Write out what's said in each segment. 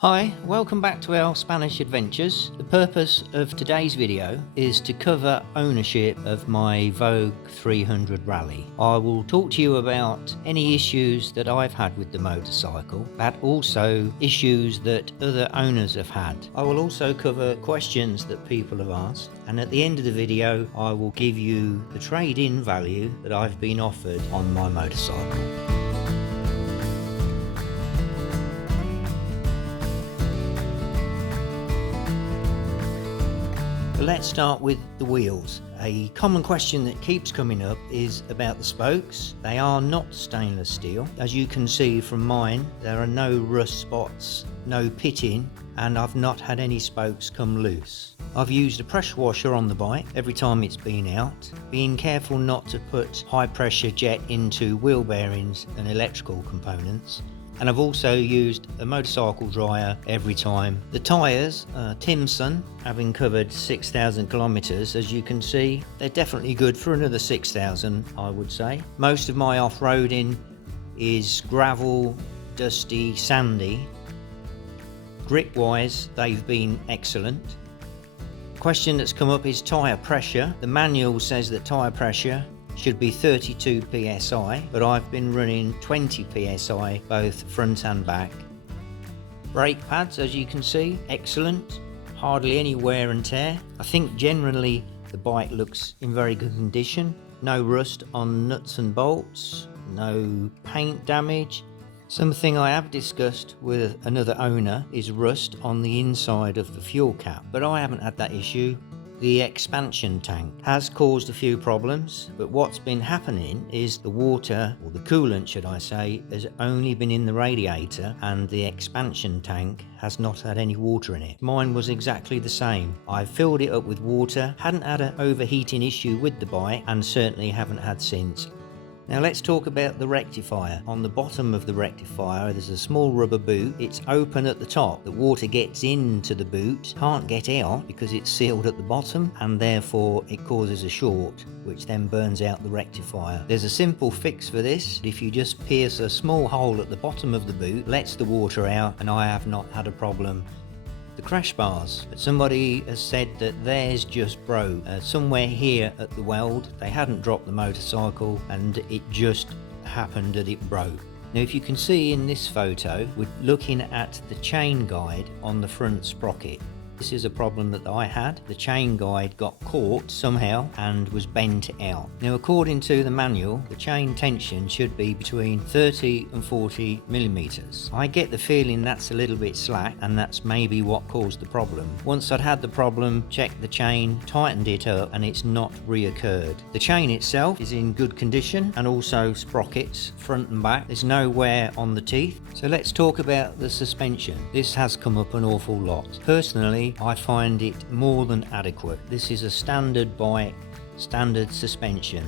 Hi, welcome back to our Spanish adventures. The purpose of today's video is to cover ownership of my Vogue 300 Rally. I will talk to you about any issues that I've had with the motorcycle, but also issues that other owners have had. I will also cover questions that people have asked, and at the end of the video I will give you the trade-in value that I've been offered on my motorcycle. Let's start with the wheels. A common question that keeps coming up is about the spokes. They are not stainless steel. As you can see from mine, there are no rust spots, no pitting, and I've not had any spokes come loose. I've used a pressure washer on the bike every time it's been out, being careful not to put high pressure jet into wheel bearings and electrical components. And I've also used a motorcycle dryer every time. The tyres, Timson, having covered 6,000 kilometres, as you can see, they're definitely good for another 6,000, I would say. Most of my off-roading is gravel, dusty, sandy. Grip-wise, they've been excellent. The question that's come up is tyre pressure. The manual says that tyre pressure should be 32 psi, but I've been running 20 psi both front and back. Brake pads, as you can see, excellent, hardly any wear and tear. I think generally the bike looks in very good condition. No rust on nuts and bolts, no paint damage. Something I have discussed with another owner is rust on the inside of the fuel cap, but I haven't had that issue. The expansion tank has caused a few problems, but what's been happening is the water, or the coolant should I say, has only been in the radiator and the expansion tank has not had any water in it. Mine was exactly the same. I filled it up with water, hadn't had an overheating issue with the bike, and certainly haven't had since. Now let's talk about the rectifier. On the bottom of the rectifier there's a small rubber boot. It's open at the top. The water gets into the boot, can't get out because it's sealed at the bottom, and therefore it causes a short, which then burns out the rectifier. There's a simple fix for this. If you just pierce a small hole at the bottom of the boot, lets the water out, and I have not had a problem. The crash bars, somebody has said that theirs just broke. Somewhere here at the weld, they hadn't dropped the motorcycle and it just happened that it broke. Now if you can see in this photo, we're looking at the chain guide on the front sprocket. This is a problem that I had. The chain guide got caught somehow and was bent out. Now according to the manual, the chain tension should be between 30 and 40 millimeters. I get the feeling that's a little bit slack, and that's maybe what caused the problem. Once I'd had the problem, checked the chain, tightened it up, and it's not reoccurred. The chain itself is in good condition, and also sprockets front and back. There's no wear on the teeth. So let's talk about the suspension. This has come up an awful lot. Personally, I find it more than adequate. This is a standard bike, standard suspension.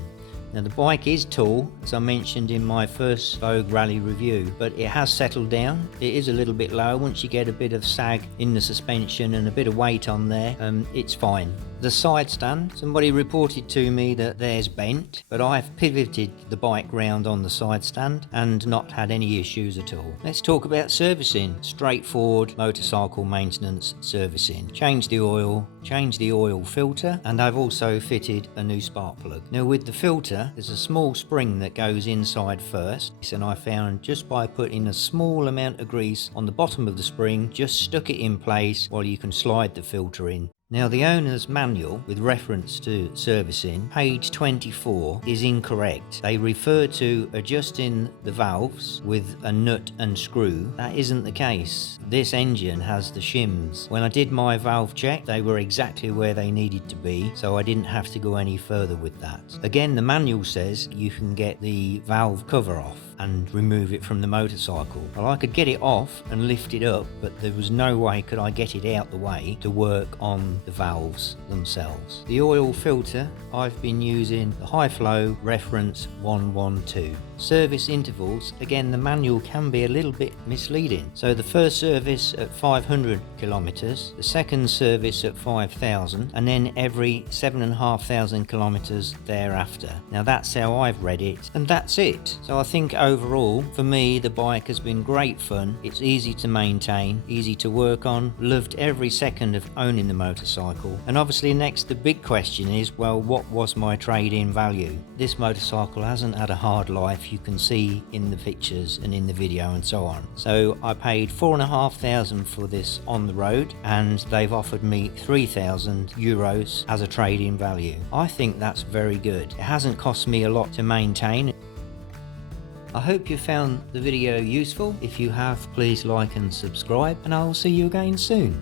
Now the bike is tall, as I mentioned in my first Vogue Rally review, but it has settled down. It is a little bit low. Once you get a bit of sag in the suspension and a bit of weight on there, it's fine. The side stand, somebody reported to me that theirs bent, but I've pivoted the bike round on the side stand and not had any issues at all. Let's talk about servicing. Straightforward motorcycle maintenance servicing. Change the oil filter, and I've also fitted a new spark plug. Now with the filter, there's a small spring that goes inside first, and I found just by putting a small amount of grease on the bottom of the spring, just stuck it in place while you can slide the filter in. Now the owner's manual with reference to servicing, page 24, is incorrect. They refer to adjusting the valves with a nut and screw. That isn't the case. This engine has the shims. When I did my valve check, they were exactly where they needed to be, so I didn't have to go any further with that. Again, the manual says you can get the valve cover off and remove it from the motorcycle. Well, I could get it off and lift it up, but there was no way could I get it out the way to work on the valves themselves. The oil filter, I've been using the high flow reference 112. Service intervals, again the manual can be a little bit misleading. So the first service at 500 kilometers, the second service at 5,000, and then every 7,500 kilometers thereafter. Now that's how I've read it, and that's it. So I think overall, for me, the bike has been great fun. It's easy to maintain, easy to work on, loved every second of owning the motorcycle. And obviously next, the big question is, well, what was my trade-in value? This motorcycle hasn't had a hard life, you can see in the pictures and in the video and so on. So I paid €4,500 for this on the road, and they've offered me €3,000 as a trade-in value. I think that's very good. It hasn't cost me a lot to maintain. I hope you found the video useful. If you have, please like and subscribe, and I'll see you again soon.